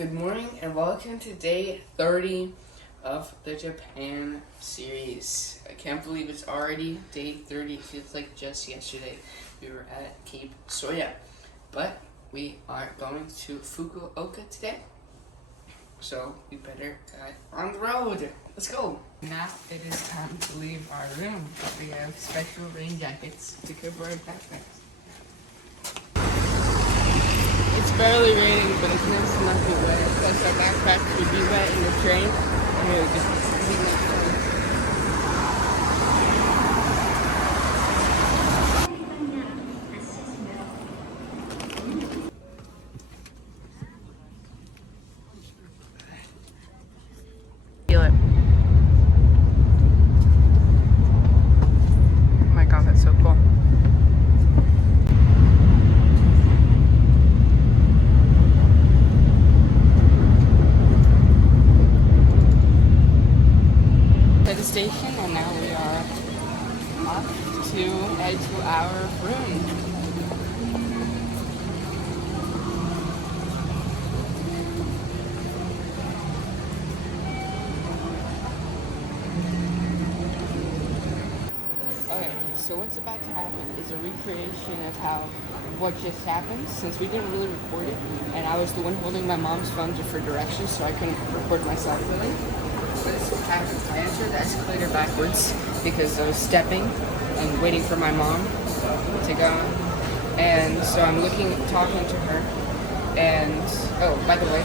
Good morning and welcome to day 30 of the Japan series. I can't believe it's already day 30. It feels like just yesterday we were at Cape Soya. But we are going to Fukuoka today. So we better get on the road. Let's go. Now it is time to leave our room. We have special rain jackets to cover our backpacks. It's barely raining, but it's nice enough to be wet. Plus our backpacks would be wet in the train. And it would just be nice. Feel it. Oh my god, that's so cool. Station, and now we are off to head to our room. Okay, so what's about to happen is a recreation of what just happened, since we didn't really record it, and I was the one holding my mom's phone for directions, so I couldn't record myself really. So this is what happened. I entered the escalator backwards because I was stepping and waiting for my mom to go. And so I'm talking to her. And, oh, by the way,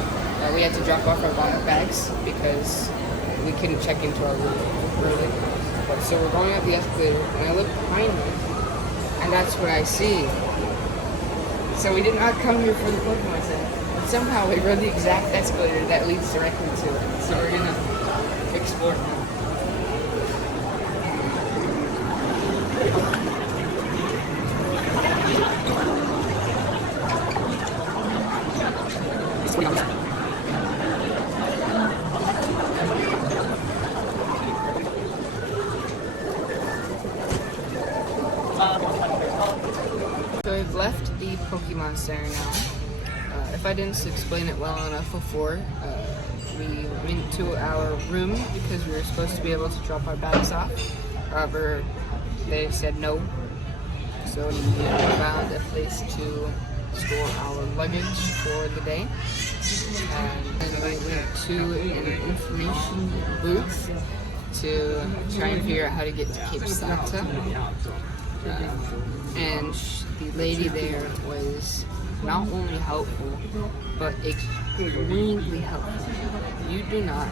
we had to drop off our bags because we couldn't check into our room early. So we're going up the escalator, and I look behind me, and that's what I see. So we did not come here for the Pokemon Center. But somehow we rode the exact escalator that leads directly to it. So we're gonna explore now. So we've left the Pokemon Center now. If I didn't explain it well enough before, we went to our room because we were supposed to be able to drop our bags off. However, they said no. So we found a place to store our luggage for the day. And we went to an information booth to try and figure out how to get to Cape Santa. And the lady there was not only helpful, but extremely helpful. You do not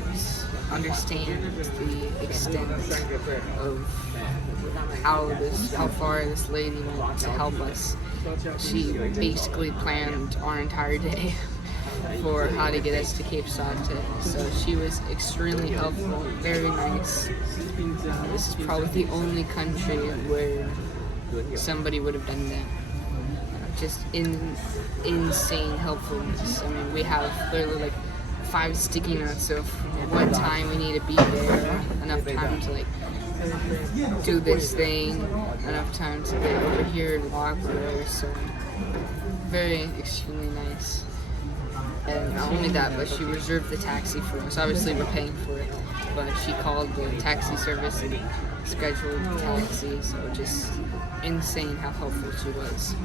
understand the extent of how far this lady went to help us. She basically planned our entire day for how to get us to Cape Santa. So she was extremely helpful, very nice. This is probably the only country where somebody would have done that. Just insane helpfulness. I mean, we have literally like 5 sticky notes of what time we need to be there, enough time to like do this thing, enough time to get over here and walk there. So very extremely nice. And not only that, but she reserved the taxi for us. Obviously we're paying for it, but she called the taxi service and scheduled the taxi. So just insane how helpful she was.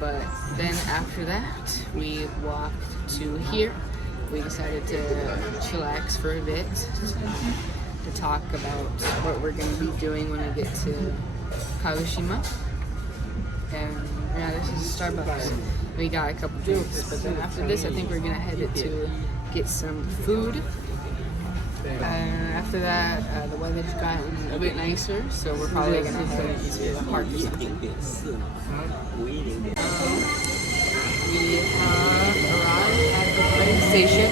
But then after that, we walked to here. We decided to chillax for a bit, to talk about what we're going to be doing when we get to Kagoshima. And yeah, this is Starbucks. We got a couple drinks, but then after this, I think we're going to head to get some food. After that, the weather's gotten a bit nicer, so we're probably going to head to a park or something. We have arrived at the train station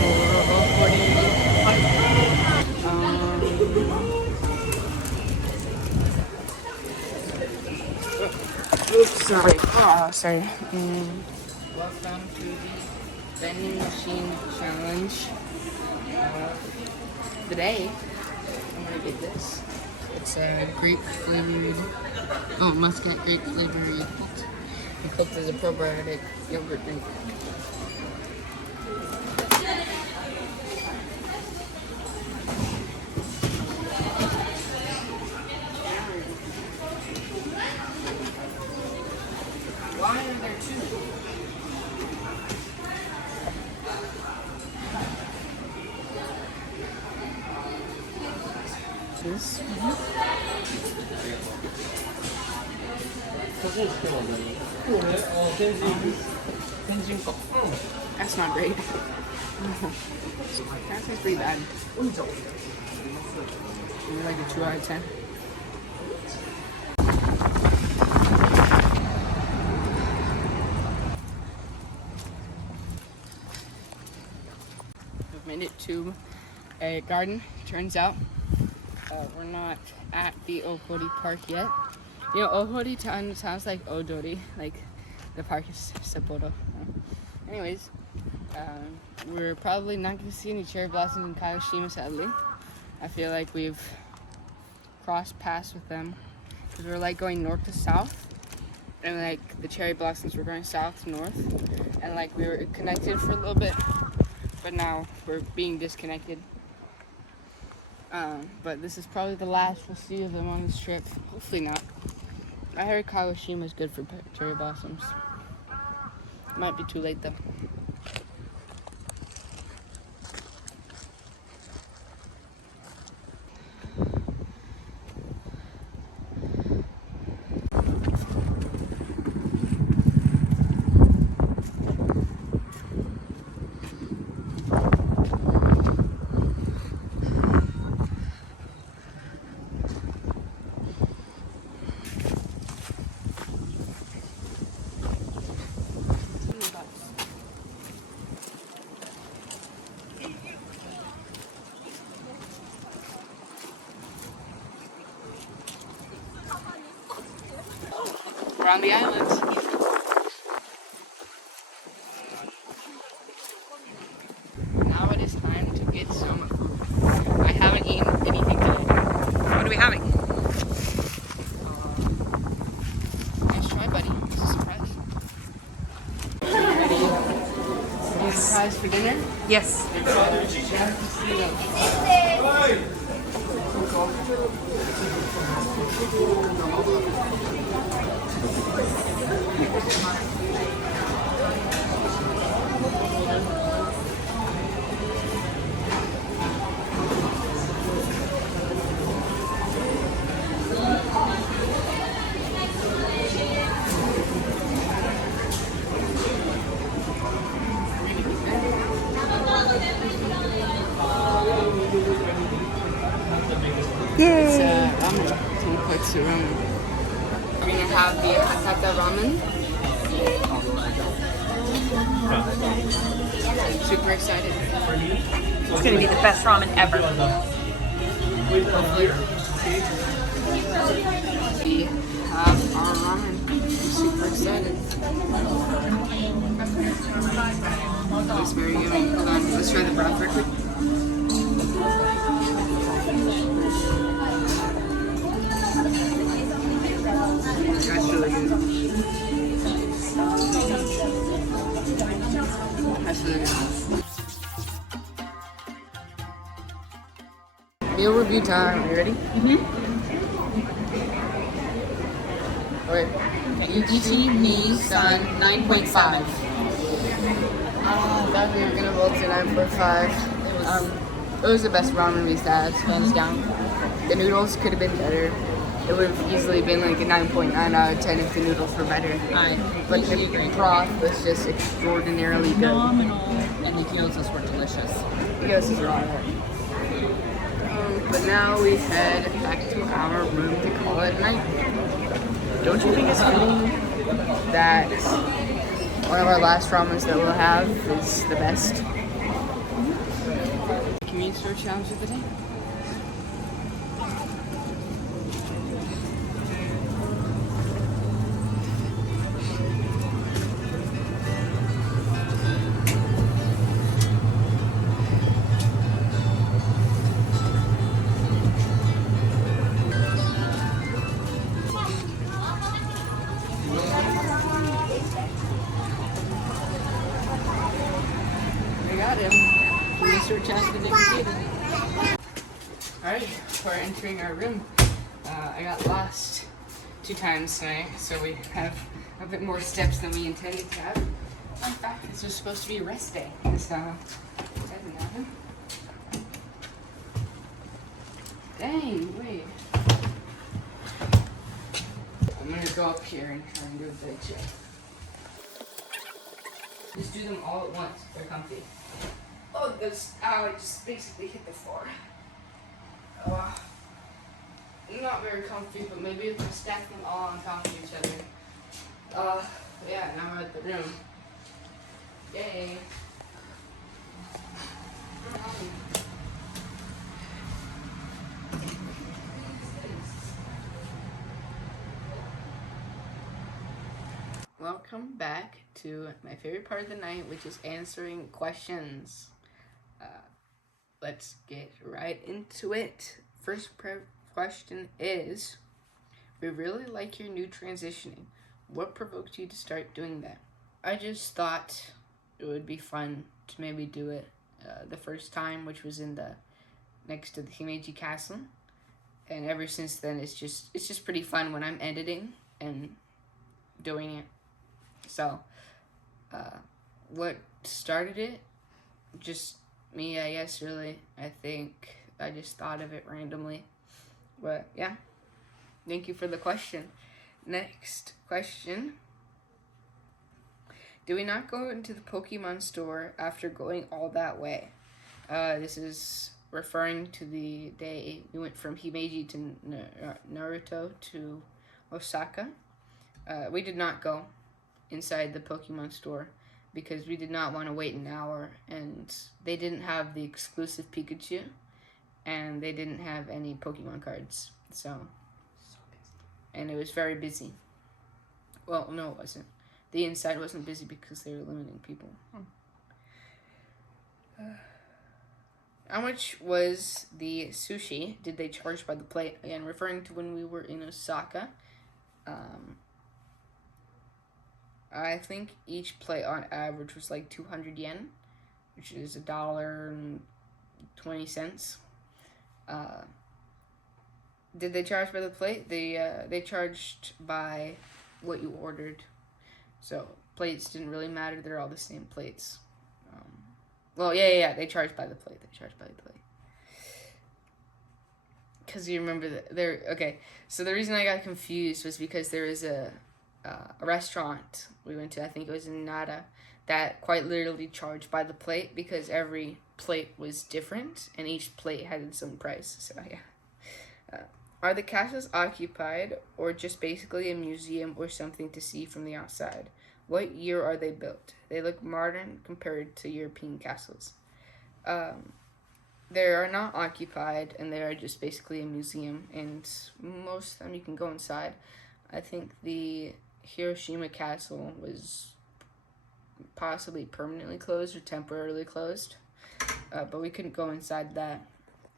for about 40 minutes. Oops, sorry. Oh, sorry. Welcome to the vending machine challenge. Today, I'm gonna get this. It's a grape flavored, muscat grape flavored. It cooked as a probiotic yogurt drink. pieces. That's not great. That tastes pretty bad. Maybe like a 2 out of 10. We've made it to a garden. Turns out we're not at the Ohori Park yet. You know, Ohori sounds like Odori, like the park is Sapporo. Anyways, we're probably not going to see any cherry blossoms in Kagoshima, sadly. I feel like we've crossed paths with them because we're like going north to south, and like the cherry blossoms were going south to north, and like we were connected for a little bit, but now we're being disconnected. But this is probably the last we'll see of them on this trip. Hopefully not. I heard Kagoshima is good for cherry blossoms. Might be too late though. We're on the islands. Now it is time to get some food. I haven't eaten anything today. What are we having? Nice try, buddy. It's a surprise. Any surprise for dinner? Yes. It's ramen. Tonkotsu ramen. We're gonna have the Hakata ramen. Super excited. It's gonna be the best ramen ever. Hopefully. We have our ramen. I'm super excited. It's very yummy. Hold on, let's try the broth real quick. That's really good. That's really good. Meal review time. Are you ready? Mm-hmm. Wait. Ichi, me, son, 9.5. I thought we were gonna roll to 9.5. It was the best ramen we've had, hands down. The noodles could have been better. It would have easily been like a 9.9 out of 10 if the noodles were better. But the broth was just extraordinarily good. Phenomenal. And the gyozas were delicious. The gyozas are alright. But now we head back to our room to call it a night. Don't you think it's fitting that one of our last ramens that we'll have is the best? Convenience store challenge of the day. Got him. Research has to be completed. Alright, we're entering our room. I got lost 2 times tonight, so we have a bit more steps than we intended to have. In fact, this was supposed to be a rest day, so that didn't happen. Dang, wait. I'm gonna go up here and try and do a big check. Just do them all at once if they're comfy. Oh, I just basically hit the floor. Not very comfy, but maybe if I stack them all on top of each other. Yeah, now we're at the room. Yay. Welcome back to my favorite part of the night, which is answering questions. Let's get right into it. First question is, we really like your new transitioning. What provoked you to start doing that? I just thought it would be fun to maybe do it the first time, which was in the next to the Himeji Castle, and ever since then it's just pretty fun when I'm editing and doing it. So, what started it? Just me, I guess, really. I think I just thought of it randomly. But, yeah. Thank you for the question. Next question. Do we not go into the Pokemon store after going all that way? This is referring to the day we went from Himeji to Naruto to Osaka. We did not go inside the Pokemon store because we did not want to wait an hour, and they didn't have the exclusive Pikachu, and they didn't have any Pokemon cards. So and it was very busy. Well, no, it wasn't. The inside wasn't busy because they were limiting people. How much was the sushi? Did they charge by the plate? Again, referring to when we were in Osaka. I think each plate on average was like 200 yen, which is $1.20. Did they charge by the plate? They charged by what you ordered. So plates didn't really matter. They're all the same plates. Well, yeah. They charged by the plate. Because you remember that there. Okay, so the reason I got confused was because there is a restaurant we went to. I think it was in Nara, that quite literally charged by the plate because every plate was different and each plate had its own price. So yeah. Are the castles occupied or just basically a museum or something to see from the outside? What year are they built? They look modern compared to European castles. They are not occupied, and they are just basically a museum, and most of them you can go inside. I think the Hiroshima castle was possibly permanently closed or temporarily closed, but we couldn't go inside that.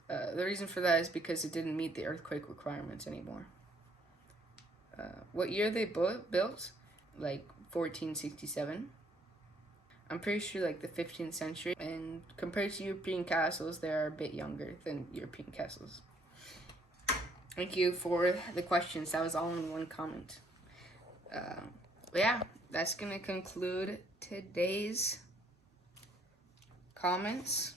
The reason for that is because it didn't meet the earthquake requirements anymore. What year they built? Like 1467. I'm pretty sure like the 15th century. And compared to European castles, they are a bit younger than European castles. Thank you for the questions. That was all in one comment. Yeah, that's going to conclude today's comments.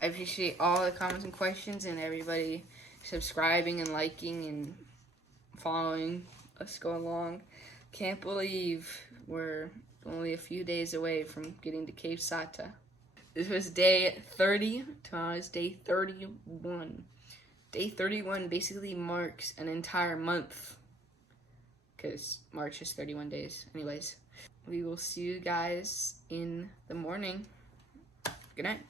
I appreciate all the comments and questions and everybody subscribing and liking and following us go along. Can't believe we're only a few days away from getting to Cave Sata. This was day 30. Tomorrow's day 31. Day 31 basically marks an entire month, because March is 31 days. Anyways, we will see you guys in the morning. Good night.